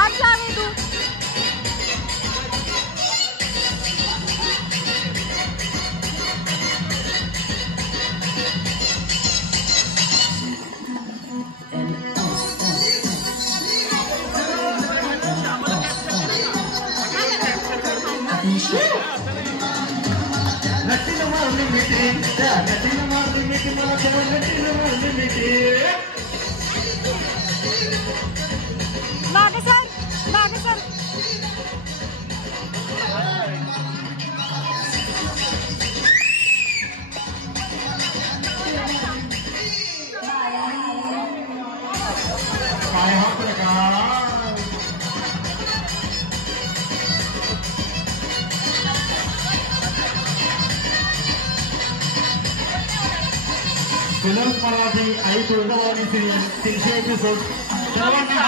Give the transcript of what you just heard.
आज जावे तू मागे सर काय हा प्रकार फिल्म मराठी आई तुळजाभवानी सिरियल 300 एपिसोड सर्वांना